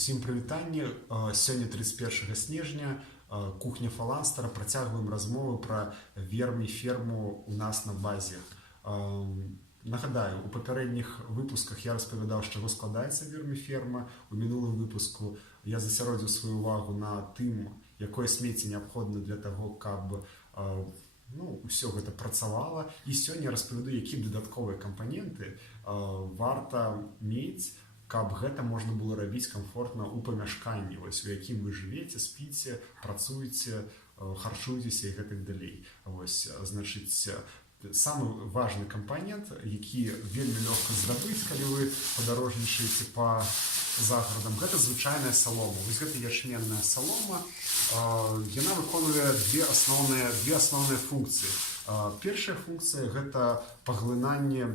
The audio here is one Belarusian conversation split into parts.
Усім прывітанне. Сёння 31 снежня, кухня Фаланстера. Працягваем размову пра верміферму у нас на базе. Нагадаю, у папярэдніх выпусках я распавядаў, з чаго складаецца верміферма. У мінулым выпуску я засяродзіў сваю увагу на тым, якое смецце неабходна для таго, каб усё гэта працавала. І сёння распавяду, якія дадатковыя кампаненты варта мець, каб гэта можна было рабіць комфортна ў памяшканні, у якім вы жывеце, спіце, працуеце, харчуецеся і гэтак далей. Значыць, самы важны кампанент, які вельмі лёгка здабыць, калі вы падарожнічаеце па загарадам, гэта звычайная салома. Вось гэта ячменная салома. Яна выконвае две асноўныя функцыі. Першая функцыя гэта паглынанне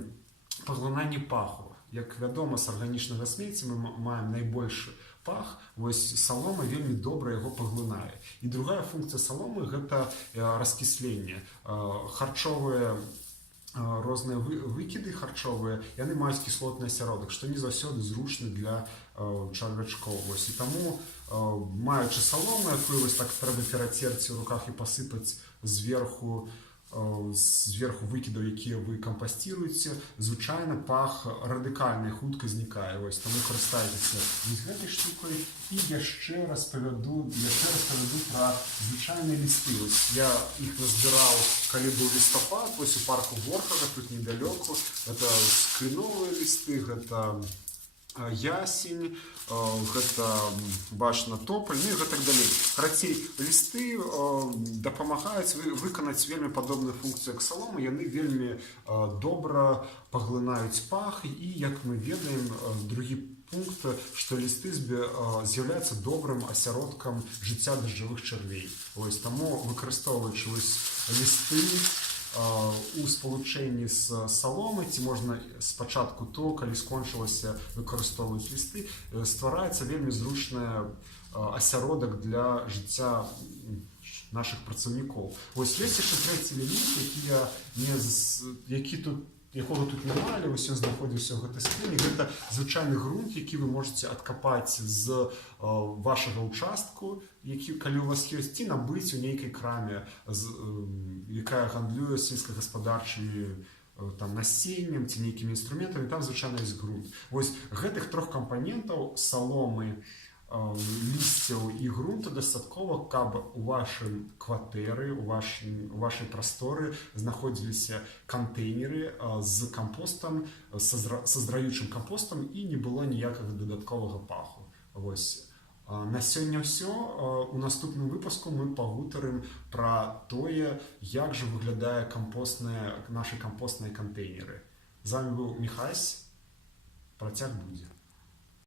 паху. Як вядома, з арганічнага смецця мы маем найбольшы пах, вось салома вельмі добра яго паглынае. І другая функцыя саломы гэта раскісленне. Харчовыя розныя выкіды харчовыя, яны маюць кіслотны асяродак, што не заўсёды зручны для чарвячкоў. І таму, маючы салому, якую так трэба перацерці ў руках і пасыпаць зверху выкідаў, якія вы кампасціруеце, звычайна пах радыкальна і хутка знікае. Таму карыстайцеся гэтай штукай. І яшчэ распавяду пра звычайныя лісты. Я іх назбіраў, калі быў лістапад, у парку Горхага, тут недалёку. Гэта скліновыя лісты, гэта ясень, гэта бачна тополь, і гэтак далей. Карацей, лісты дапамагаюць выканаць вельмі падобную функцыю, як салома. Яны вельмі добра паглынаюць пах, і, як мы ведаем, другі пункт, што лісты з'яўляюцца добрым асяродкам жыцця дажджавых чарвей. Таму, выкарыстоўваючы лісты у спалучэнні з саломай, ці можна спачатку калі скончылася выкарыстоўваць лісты, ствараецца вельмі зручны асяродак для жыцця нашых працаўнікоў. Ёсць яшчэ трэці элемент, якога тут няма, але ён знаходзіўся ў гэтай скрыні. Гэта звычайны грунт, які вы можаце адкапаць з вашага ўчастку, калі у вас ёсць, ці набыць у нейкай краме, якая гандлюе сельскагаспадарчымі насеннем ці нейкімі інструментамі, там звычайна ёсць грунт. Гэтых трох кампанентаў — саломы, лісцяў і грунту — дастаткова, каб у вашай кватэры, у вашай прасторы знаходзіліся кантэйнеры з кампостам, са зdraючым кампостам, і не было ніякага дадатковага паху. На сёння ўсё. У наступным выпуску мы пагутарым пра тое, як жа выглядае нашы кампостныя кантэйнеры. З вами быў Міхась. Працяг будзе.